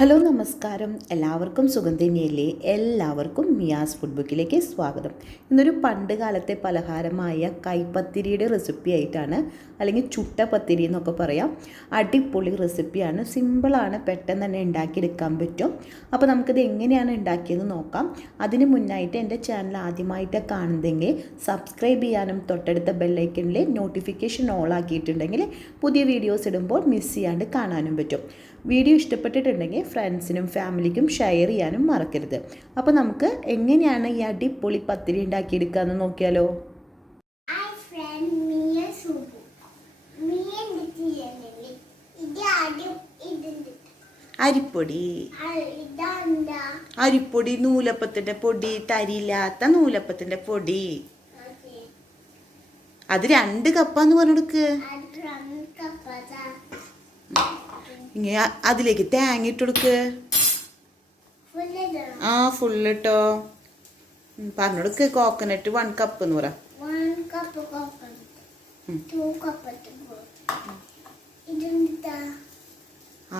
Hello നമസ്കാരം, എല്ലാവർക്കും സുഖം തന്നെയല്ലേ? എല്ലാവർക്കും മിയാസ് ഫുഡ്ബുക്കിലേക്ക് സ്വാഗതം. ഇന്നൊരു പണ്ട് കാലത്തെ പലഹാരമായ കൈപ്പത്തിരിയുടെ റെസിപ്പി ആയിട്ടാണ്, അല്ലെങ്കിൽ ചുട്ട പത്തിരി എന്നൊക്കെ പറയാം. അടിപൊളി റെസിപ്പിയാണ്, സിമ്പിളാണ്, പെട്ടെന്ന് തന്നെ ഉണ്ടാക്കിയെടുക്കാൻ പറ്റും. അപ്പോൾ നമുക്കിത് എങ്ങനെയാണ് ഉണ്ടാക്കിയെന്ന് നോക്കാം. അതിന് മുന്നായിട്ട് എൻ്റെ ചാനൽ ആദ്യമായിട്ട് കാണുന്നതെങ്കിൽ സബ്സ്ക്രൈബ് ചെയ്യാനും തൊട്ടടുത്ത ബെല്ലൈക്കണിൽ നോട്ടിഫിക്കേഷൻ ഓൾ ആക്കിയിട്ടുണ്ടെങ്കിൽ പുതിയ വീഡിയോസ് ഇടുമ്പോൾ മിസ് ചെയ്യാണ്ട് കാണാനും പറ്റും. വീഡിയോ ഇഷ്ടപ്പെട്ടിട്ടുണ്ടെങ്കിൽ ഫ്രണ്ട്സിനും ഫാമിലിക്കും ഷെയർ ചെയ്യാനും മറക്കരുത്. അപ്പോൾ നമുക്ക് എങ്ങനെയാണ് ഈ അടിപൊളി പത്തിരി ഉണ്ടാക്കിയെടുക്കാമെന്ന് നോക്കിയാലോ? അരിപ്പൊടി അരിപ്പൊടി, നൂലപ്പത്തിൻ്റെ പൊടി, തരിയില്ലാത്ത നൂലപ്പത്തിൻ്റെ പൊടി. അത് 2 കപ്പാന്ന് പറഞ്ഞെടുക്ക്. ഇങ്ങനെ അതിലേക്ക് തേങ്ങ ഇട്ട് കൊടുക്ക്. ആ, ഫുള്ളിട്ടോ. പറഞ്ഞെടുക്ക്. കോക്കനട്ട് 1 കപ്പ് എന്ന് പറ.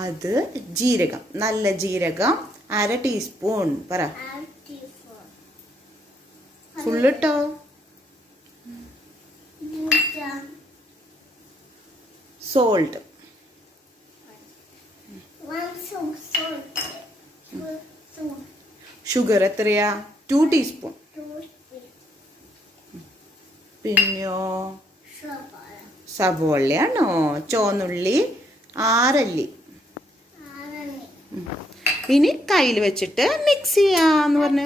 അത് ജീരകം, നല്ല ജീരകം 1/2 ടീസ്പൂൺ പറ. ഫുള്ളിട്ടോ. സോൾട്ട്, ഷുഗർ എത്രയാ? 2 ടീസ്പൂൺ. പിന്നെയോ സവോളയാണോ? ചുവന്നുള്ളി 6 അല്ലി. ഇനി കയ്യിൽ വെച്ചിട്ട് മിക്സ് ചെയ്യാന്ന് പറഞ്ഞ.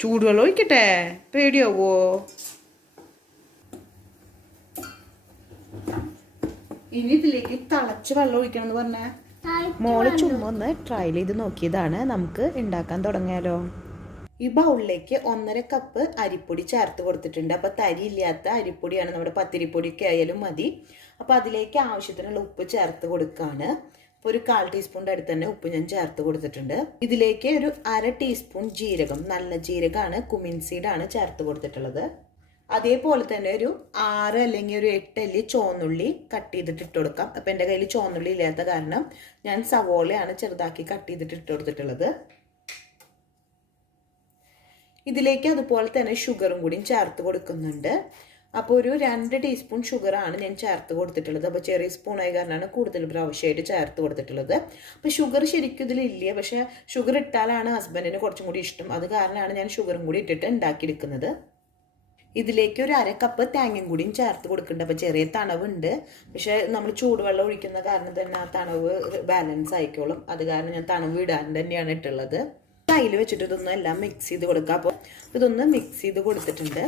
ചൂടുവെള്ളം ഒഴിക്കട്ടെ? പേടിയാവോ? ഇനി ഇതിലേക്ക് തിളച്ച വെള്ളം ഒഴിക്കണം എന്ന് പറഞ്ഞ. മോള് ചുമ്മാ ഒന്ന് ട്രൈ ചെയ്ത് നോക്കിയതാണ്. നമുക്ക് ഉണ്ടാക്കാൻ തുടങ്ങിയാലോ? ഈ ബൗളിലേക്ക് 1.5 കപ്പ് അരിപ്പൊടി ചേർത്ത് കൊടുത്തിട്ടുണ്ട്. അപ്പോൾ തരിയില്ലാത്ത അരിപ്പൊടിയാണ്, നമ്മുടെ പത്തിരിപ്പൊടിയൊക്കെ ആയാലും മതി. അപ്പോൾ അതിലേക്ക് ആവശ്യത്തിനുള്ള ഉപ്പ് ചേർത്ത് കൊടുക്കുകയാണ്. ഒരു 1/4 ടീസ്പൂണിൻ്റെ അടുത്ത് തന്നെ ഉപ്പ് ഞാൻ ചേർത്ത് കൊടുത്തിട്ടുണ്ട്. ഇതിലേക്ക് ഒരു 1/2 ടീസ്പൂൺ ജീരകം, നല്ല ജീരകമാണ്, കുമിൻ സീഡാണ് ചേർത്ത് കൊടുത്തിട്ടുള്ളത്. അതേപോലെ തന്നെ ഒരു 6 അല്ലെങ്കിൽ ഒരു 8 അല്ലി ചുവന്നുള്ളി കട്ട് ചെയ്തിട്ട് ഇട്ട് കൊടുക്കാം. അപ്പം എൻ്റെ കയ്യിൽ ചുവന്നുള്ളി ഇല്ലാത്ത കാരണം ഞാൻ സവോളയാണ് ചെറുതാക്കി കട്ട് ചെയ്തിട്ട് ഇട്ട് കൊടുത്തിട്ടുള്ളത്. ഇതിലേക്ക് അതുപോലെ തന്നെ ഷുഗറും കൂടിയും ചേർത്ത് കൊടുക്കുന്നുണ്ട്. അപ്പോൾ ഒരു 2 ടീസ്പൂൺ ഷുഗറാണ് ഞാൻ ചേർത്ത് കൊടുത്തിട്ടുള്ളത്. അപ്പോൾ ചെറിയ സ്പൂണായി കാരണമാണ് കൂടുതൽ പ്രാവശ്യമായിട്ട് ചേർത്ത് കൊടുത്തിട്ടുള്ളത്. അപ്പോൾ ഷുഗർ ശരിക്കും ഇതിലില്ല, പക്ഷേ ഷുഗർ ഇട്ടാലാണ് ഹസ്ബൻഡിന് കുറച്ചും കൂടി ഇഷ്ടം. അത് കാരണമാണ് ഞാൻ ഷുഗറും കൂടി ഇട്ടിട്ട് ഉണ്ടാക്കിയെടുക്കുന്നത്. ഇതിലേക്ക് ഒരു 1/2 കപ്പ് തേങ്ങയും കൂടിയും ചേർത്ത് കൊടുക്കുന്നുണ്ട്. അപ്പോൾ ചെറിയ തണവുണ്ട്, പക്ഷേ നമ്മൾ ചൂടുവെള്ളം ഒഴിക്കുന്ന കാരണം തന്നെ ആ തണവ് ബാലൻസ് ആയിക്കോളും. അത് കാരണം ഞാൻ തണവ് ഇടാൻ തന്നെയാണ് ഇട്ടുള്ളത്. കയ്യിൽ വെച്ചിട്ട് ഇതൊന്നും എല്ലാം മിക്സ് ചെയ്ത് കൊടുക്കുക. അപ്പോൾ ഇതൊന്ന് മിക്സ് ചെയ്ത് കൊടുത്തിട്ടുണ്ട്.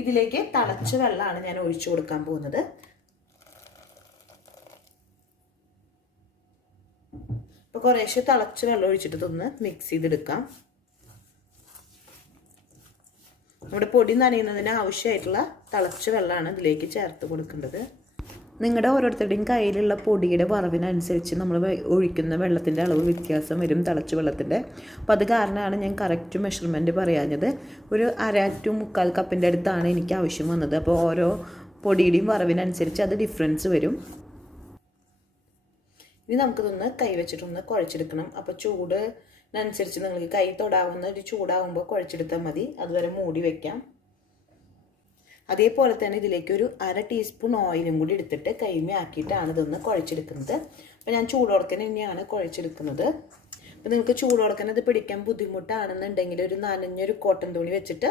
ഇതിലേക്ക് തിളച്ച വെള്ളമാണ് ഞാൻ ഒഴിച്ചു കൊടുക്കാൻ പോകുന്നത്. അപ്പോൾ കുറേശ്ശെ തിളച്ച വെള്ളം ഒഴിച്ചിട്ട് ഇതൊന്ന് മിക്സ് ചെയ്തെടുക്കാം. നമ്മുടെ പൊടി നനയുന്നതിന് ആവശ്യമായിട്ടുള്ള തിളച്ച വെള്ളമാണ് ഇതിലേക്ക് ചേർത്ത് കൊടുക്കേണ്ടത്. നിങ്ങളുടെ ഓരോരുത്തരുടെയും കയ്യിലുള്ള പൊടിയുടെ വറവിനനുസരിച്ച് നമ്മൾ ഒഴിക്കുന്ന വെള്ളത്തിൻ്റെ അളവ് വ്യത്യാസം വരും, തിളച്ച വെള്ളത്തിൻ്റെ. അപ്പോൾ അത് കാരണമാണ് ഞാൻ കറക്റ്റ് മെഷർമെൻറ്റ് പറയാഞ്ഞത്. ഒരു 1/2 to 1/4 കപ്പിൻ്റെ അടുത്താണ് എനിക്ക് ആവശ്യം വന്നത്. അപ്പോൾ ഓരോ പൊടിയുടെയും വറവിനനുസരിച്ച് അത് ഡിഫറൻസ് വരും. ഇനി നമുക്കിതൊന്ന് കൈ വെച്ചിട്ടൊന്ന് കുഴച്ചെടുക്കണം. അപ്പോൾ ചൂടിനനുസരിച്ച് നിങ്ങൾക്ക് കൈ തൊടാവുന്ന ഒരു ചൂടാവുമ്പോൾ കുഴച്ചെടുത്താൽ മതി. അതുവരെ മൂടി വയ്ക്കാം. അതേപോലെ തന്നെ ഇതിലേക്ക് ഒരു 1/2 ടീസ്പൂൺ ഓയിലും കൂടി എടുത്തിട്ട് കൈമേ ആക്കിയിട്ടാണ് ഇതൊന്ന് കുഴച്ചെടുക്കുന്നത്. അപ്പോൾ ഞാൻ ചൂടോടക്കനെ തന്നെയാണ് കുഴച്ചെടുക്കുന്നത്. അപ്പോൾ നിങ്ങൾക്ക് ചൂടോടക്കനെ പിടിക്കാൻ ബുദ്ധിമുട്ടാണെന്നുണ്ടെങ്കിൽ ഒരു നനഞ്ഞൊരു കോട്ടൺ തുണി വെച്ചിട്ട്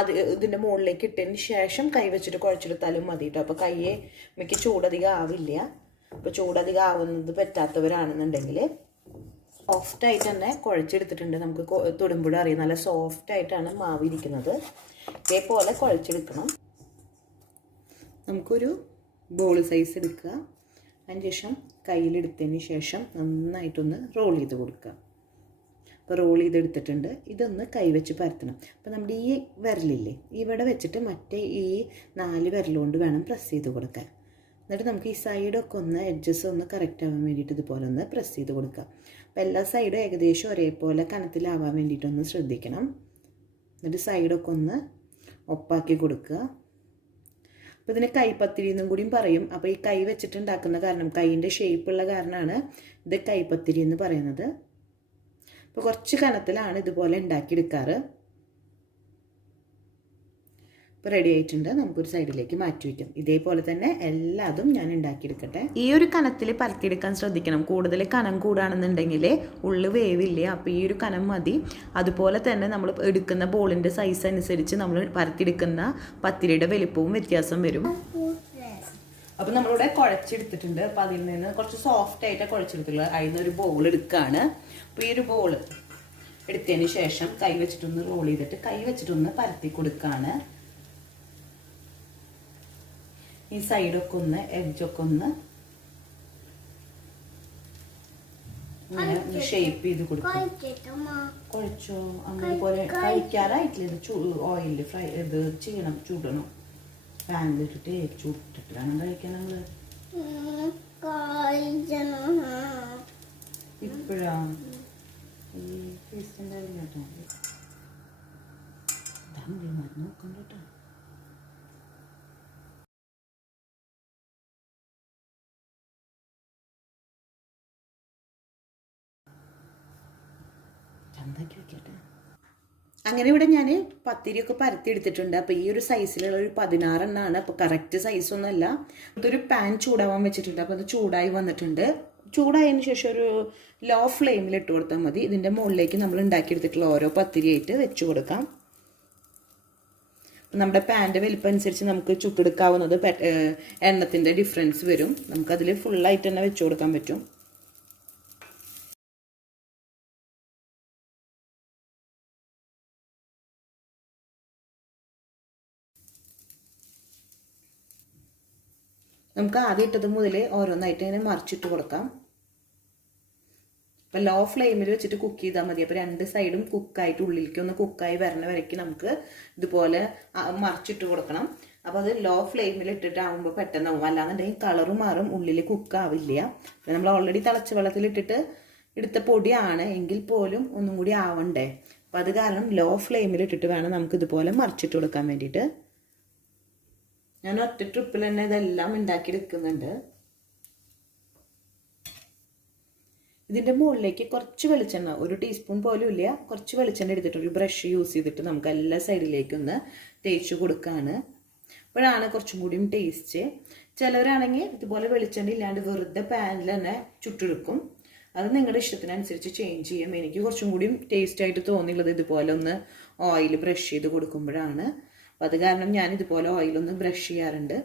അത് ഇതിൻ്റെ മുകളിലേക്ക് ഇട്ടതിന് ശേഷം കൈ വെച്ചിട്ട് കുഴച്ചെടുത്താലും മതി കേട്ടോ. അപ്പോൾ കയ്യെ മിക്ക ചൂടധികം ആവില്ല. അപ്പോൾ ചൂടധികം ആവുന്നത് പറ്റാത്തവരാണെന്നുണ്ടെങ്കിൽ സോഫ്റ്റായിട്ട് തന്നെ കുഴച്ചെടുത്തിട്ടുണ്ട്. നമുക്ക് തൊടുമ്പോഴും അറിയാം നല്ല സോഫ്റ്റായിട്ടാണ് മാവ് ഇരിക്കുന്നത്. ഇതേപോലെ കുഴച്ചെടുക്കണം. നമുക്കൊരു ബോൾ സൈസ് എടുക്കുക. അതിന് ശേഷം കയ്യിലെടുത്തതിന് ശേഷം നന്നായിട്ടൊന്ന് റോൾ ചെയ്ത് കൊടുക്കുക. അപ്പോൾ റോൾ ചെയ്തെടുത്തിട്ടുണ്ട്. ഇതൊന്ന് കൈവച്ച് പരത്തണം. അപ്പോൾ നമ്മുടെ ഈ വിരലില്ലേ, ഇവിടെ വെച്ചിട്ട് മറ്റേ ഈ 4 വിരലുകൊണ്ട് വേണം പ്രസ് ചെയ്ത് കൊടുക്കാൻ. എന്നിട്ട് നമുക്ക് ഈ സൈഡൊക്കെ ഒന്ന് എഡ്ജസ് ഒന്ന് കറക്റ്റ് ആവാൻ വേണ്ടിയിട്ട് ഇതുപോലെ ഒന്ന് പ്രസ് ചെയ്ത് കൊടുക്കുക. അപ്പോൾ എല്ലാ സൈഡും ഏകദേശം ഒരേപോലെ കനത്തിലാവാൻ വേണ്ടിയിട്ടൊന്ന് ശ്രദ്ധിക്കണം. എന്നിട്ട് സൈഡൊക്കെ ഒന്ന് ഒപ്പാക്കി കൊടുക്കുക. അപ്പോൾ ഇതിന് കൈപ്പത്തിരി എന്നും കൂടിയും പറയും. അപ്പോൾ ഈ കൈ വെച്ചിട്ടുണ്ടാക്കുന്ന കാരണം, കൈയിൻ്റെ ഷേപ്പുള്ള കാരണമാണ് ഇത് കൈപ്പത്തിരി എന്ന് പറയുന്നത്. അപ്പോൾ കുറച്ച് കനത്തിലാണ് ഇതുപോലെ ഉണ്ടാക്കിയെടുക്കാറ്. ഇപ്പോൾ റെഡി ആയിട്ടുണ്ട്. നമുക്കൊരു സൈഡിലേക്ക് മാറ്റി വയ്ക്കാം. ഇതേപോലെ തന്നെ എല്ലാതും ഞാൻ ഉണ്ടാക്കിയെടുക്കട്ടെ. ഈ ഒരു കനത്തിൽ പരത്തിയെടുക്കാൻ ശ്രദ്ധിക്കണം. കൂടുതൽ കനം കൂടാണെന്നുണ്ടെങ്കിൽ ഉള്ളു വേവില്ല. അപ്പോൾ ഈ ഒരു കനം മതി. അതുപോലെ തന്നെ നമ്മൾ എടുക്കുന്ന ബോളിൻ്റെ സൈസ് അനുസരിച്ച് നമ്മൾ പരത്തിയെടുക്കുന്ന പത്തിരിയുടെ വലിപ്പവും വ്യത്യാസം വരും. അപ്പോൾ നമ്മളിവിടെ കുഴച്ചെടുത്തിട്ടുണ്ട്. അപ്പോൾ അതിൽ നിന്ന് കുറച്ച് സോഫ്റ്റ് ആയിട്ട് കുഴച്ചെടുത്തുള്ളത്. അതിൽ നിന്ന് ഒരു ബോൾ എടുക്കുകയാണ്. അപ്പോൾ ഈ ഒരു ബോൾ എടുത്തതിന് ശേഷം കൈ വെച്ചിട്ടൊന്ന് റോൾ ചെയ്തിട്ട് കൈ വെച്ചിട്ടൊന്ന് പരത്തി കൊടുക്കുകയാണ്. ഈ സൈഡൊക്കെ ഒന്ന് എഡ്ജൊക്കെ ഒന്ന് ഇങ്ങനെ ഷേപ്പ് ചെയ്ത് കൊടുക്കും. കുഴച്ചോ അങ്ങനെ പോലെ കഴിക്കാറായിട്ടില്ല. ഇത് ഓയിലിൽ ഫ്രൈ ഇത് ചെയ്യണം, ചൂടണം. പാനിലിട്ടിട്ട് ചൂട്ടിട്ട് വേണം കഴിക്കാൻ. നമ്മള് ഇപ്പോഴാ ഈ ഫീസിൻ്റെ കേട്ടോ നോക്കണ്ട കേട്ടോ. അങ്ങനെ ഇവിടെ ഞാൻ പത്തിരിയൊക്കെ പരത്തി എടുത്തിട്ടുണ്ട്. അപ്പോൾ ഈ ഒരു സൈസിലുള്ള ഒരു 16 എണ്ണമാണ്. അപ്പോൾ കറക്റ്റ് സൈസൊന്നുമല്ല. ഇതൊരു പാൻ ചൂടാവാൻ വെച്ചിട്ടുണ്ട്. അപ്പോൾ അത് ചൂടായി വന്നിട്ടുണ്ട്. ചൂടായതിന് ശേഷം ഒരു ലോ ഫ്ലെയിമിൽ ഇട്ട് കൊടുത്താൽ മതി. ഇതിൻ്റെ മുകളിലേക്ക് നമ്മൾ ഉണ്ടാക്കിയെടുത്തിട്ടുള്ള ഓരോ പത്തിരിയായിട്ട് വെച്ച് കൊടുക്കാം. നമ്മുടെ പാൻ്റെ വലിപ്പം അനുസരിച്ച് നമുക്ക് ചുട്ടെടുക്കാവുന്നത് എണ്ണത്തിൻ്റെ ഡിഫറൻസ് വരും. നമുക്കതിൽ ഫുള്ളായിട്ട് തന്നെ വെച്ച് കൊടുക്കാൻ പറ്റും. നമുക്ക് ആദ്യം ഇട്ടത് മുതൽ ഓരോന്നായിട്ട് ഇങ്ങനെ മറിച്ചിട്ട് കൊടുക്കാം. അപ്പം ലോ ഫ്ലെയിമിൽ വെച്ചിട്ട് കുക്ക് ചെയ്താൽ മതി. അപ്പോൾ രണ്ട് സൈഡും കുക്കായിട്ട് ഉള്ളിലേക്ക് ഒന്ന് കുക്കായി വരണ വരയ്ക്ക് നമുക്ക് ഇതുപോലെ മറിച്ചിട്ട് കൊടുക്കണം. അപ്പോൾ അത് ലോ ഫ്ലെയിമിൽ ഇട്ടിട്ടാകുമ്പോൾ പെട്ടെന്നാവും. അല്ലാന്നുണ്ടെങ്കിൽ കളറ് മാറും, ഉള്ളിൽ കുക്കാവില്ല. നമ്മൾ ഓൾറെഡി തിളച്ച വെള്ളത്തിലിട്ടിട്ട് എടുത്ത പൊടിയാണ് എങ്കിൽ പോലും ഒന്നും കൂടി ആവണ്ടേ. അപ്പം അത് കാരണം ലോ ഫ്ലെയിമിൽ ഇട്ടിട്ട് വേണം നമുക്ക് ഇതുപോലെ മറിച്ചിട്ട് കൊടുക്കാൻ വേണ്ടിയിട്ട്. ഞാൻ ഒറ്റ ട്രിപ്പിൽ തന്നെ ഇതെല്ലാം ഉണ്ടാക്കിയെടുക്കുന്നുണ്ട്. ഇതിൻ്റെ മുകളിലേക്ക് കുറച്ച് വെളിച്ചെണ്ണ, ഒരു ടീസ്പൂൺ പോലും ഇല്ല, കുറച്ച് വെളിച്ചെണ്ണ എടുത്തിട്ട് ഒരു ബ്രഷ് യൂസ് ചെയ്തിട്ട് നമുക്ക് എല്ലാ സൈഡിലേക്കൊന്ന് തേച്ച് കൊടുക്കുകയാണ്. അപ്പോഴാണ് കുറച്ചും കൂടിയും ടേസ്റ്റ്. ചിലവരാണെങ്കിൽ ഇതുപോലെ വെളിച്ചെണ്ണ ഇല്ലാണ്ട് വെറുതെ പാനിൽ തന്നെ ചുട്ടെടുക്കും. അത് നിങ്ങളുടെ ഇഷ്ടത്തിനനുസരിച്ച് ചേഞ്ച് ചെയ്യും. എനിക്ക് കുറച്ചും കൂടിയും ടേസ്റ്റായിട്ട് തോന്നിയുള്ളത് ഇതുപോലെ ഒന്ന് ഓയിൽ ബ്രഷ് ചെയ്ത് കൊടുക്കുമ്പോഴാണ്. അപ്പോൾ അത് കാരണം ഞാൻ ഇതുപോലെ ഓയിലൊന്ന് ബ്രഷ് ചെയ്യാറുണ്ട്.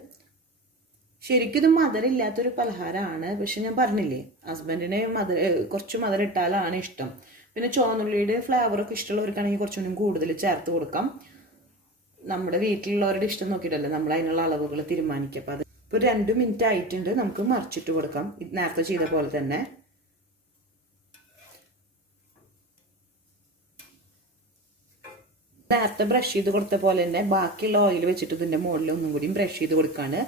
ശരിക്കും ഇത് മധുരമില്ലാത്തൊരു പലഹാരമാണ്. പക്ഷെ ഞാൻ പറഞ്ഞില്ലേ, ഹസ്ബൻഡിന് കുറച്ച് മധുരം ഇട്ടാലാണ് ഇഷ്ടം. പിന്നെ ചുവന്നുള്ളിയുടെ ഫ്ലേവറൊക്കെ ഇഷ്ടമുള്ളവർക്കാണെങ്കിൽ കുറച്ചുകൂടി കൂടുതൽ ചേർത്ത് കൊടുക്കാം. നമ്മുടെ വീട്ടിലുള്ളവരുടെ ഇഷ്ടം നോക്കിയിട്ടല്ലേ നമ്മൾ അതിനുള്ള അളവുകൾ തീരുമാനിക്കുക. അപ്പോൾ അത് ഇപ്പോൾ 2 മിനിറ്റ് ആയിട്ടുണ്ട്. നമുക്ക് മറിച്ചിട്ട് കൊടുക്കാം നേരത്തെ ചെയ്ത പോലെ തന്നെ. നേരത്തെ ബ്രഷ് ചെയ്ത് കൊടുത്ത പോലെ തന്നെ ബാക്കിയുള്ള ഓയിൽ വെച്ചിട്ട് ഇതിൻ്റെ മുകളിൽ ഒന്നും കൂടി ബ്രഷ് ചെയ്ത് കൊടുക്കുകയാണ്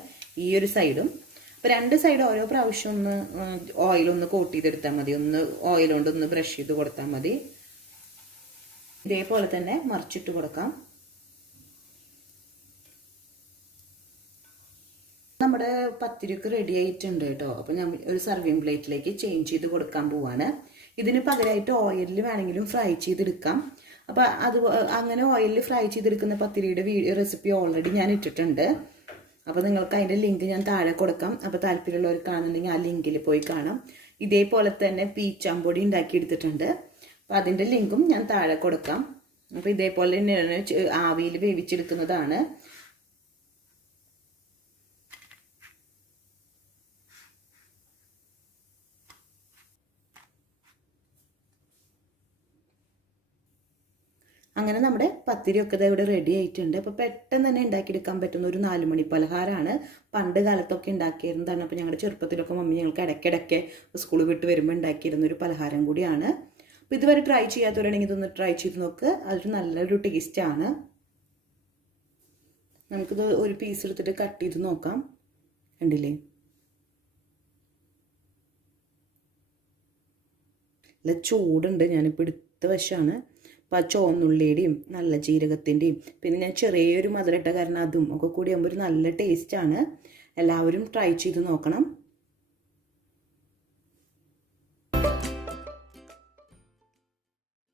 ഈ ഒരു സൈഡും. അപ്പോൾ രണ്ട് സൈഡ് ഓരോ പ്രാവശ്യം ഒന്ന് ഓയിലൊന്ന് കോട്ട് ചെയ്തെടുത്താൽ മതി. ഒന്ന് ഓയിൽ കൊണ്ട് ഒന്ന് ബ്രഷ് ചെയ്ത് കൊടുത്താൽ മതി. ഇതേപോലെ തന്നെ മറിച്ചിട്ട് കൊടുക്കാം. നമ്മുടെ പത്തിരിയൊക്കെ റെഡി ആയിട്ടുണ്ട് കേട്ടോ. അപ്പോൾ ഞാൻ ഒരു സർവിങ് പ്ലേറ്റിലേക്ക് ചേഞ്ച് ചെയ്ത് കൊടുക്കാൻ പോവാണ്. ഇതിന് പകരമായിട്ട് ഓയിലിൽ വേണമെങ്കിലും ഫ്രൈ ചെയ്തെടുക്കാം. അപ്പോൾ അത് അങ്ങനെ ഓയിലിൽ ഫ്രൈ ചെയ്തെടുക്കുന്ന പത്തിരിയുടെ റെസിപ്പി ഓൾറെഡി ഞാൻ ഇട്ടിട്ടുണ്ട്. അപ്പോൾ നിങ്ങൾക്ക് അതിൻ്റെ ലിങ്ക് ഞാൻ താഴെ കൊടുക്കാം. അപ്പോൾ താല്പര്യമുള്ളവർ കാണുന്നുണ്ടെങ്കിൽ ആ ലിങ്കിൽ പോയി കാണാം. ഇതേപോലെ തന്നെ പീച്ചാമ്പൊടി ഉണ്ടാക്കിയെടുത്തിട്ടുണ്ട്. അപ്പോൾ അതിൻ്റെ ലിങ്കും ഞാൻ താഴെ കൊടുക്കാം. അപ്പോൾ ഇതേപോലെ തന്നെയാണ് ആവിയിൽ വേവിച്ചെടുക്കുന്നതാണ്. അങ്ങനെ നമ്മുടെ പത്തിരിയൊക്കെ ഇവിടെ റെഡി ആയിട്ടുണ്ട്. അപ്പോൾ പെട്ടെന്ന് തന്നെ ഉണ്ടാക്കിയെടുക്കാൻ പറ്റുന്ന ഒരു 4 മണി പലഹാരമാണ്. പണ്ട് കാലത്തൊക്കെ ഉണ്ടാക്കിയിരുന്നതാണ്. അപ്പോൾ ഞങ്ങളുടെ ചെറുപ്പത്തിലൊക്കെ മമ്മി ഞങ്ങൾക്ക് ഇടയ്ക്കിടയ്ക്ക് സ്കൂൾ വിട്ട് വരുമ്പോൾ ഉണ്ടാക്കിയിരുന്ന ഒരു പലഹാരം കൂടിയാണ്. അപ്പോൾ ഇതുവരെ ട്രൈ ചെയ്യാത്തവരാണെങ്കിൽ ഇതൊന്ന് ട്രൈ ചെയ്ത് നോക്ക്. അതൊരു നല്ലൊരു ടേസ്റ്റാണ്. നമുക്കിത് ഒരു പീസ് എടുത്തിട്ട് കട്ട് ചെയ്ത് നോക്കാം. കണ്ടില്ലേ, നല്ല ചൂടുണ്ട്. ഞാനിപ്പോൾ എടുത്ത വശമാണ്. അപ്പോൾ ആ ചുവന്നുള്ളിയുടെയും നല്ല ജീരകത്തിൻ്റെയും പിന്നെ ഞാൻ ചെറിയൊരു മധുരട്ട കാരണം അതും ഒക്കെ കൂടി ആകുമ്പോൾ ഒരു നല്ല ടേസ്റ്റാണ്. എല്ലാവരും ട്രൈ ചെയ്ത് നോക്കണം.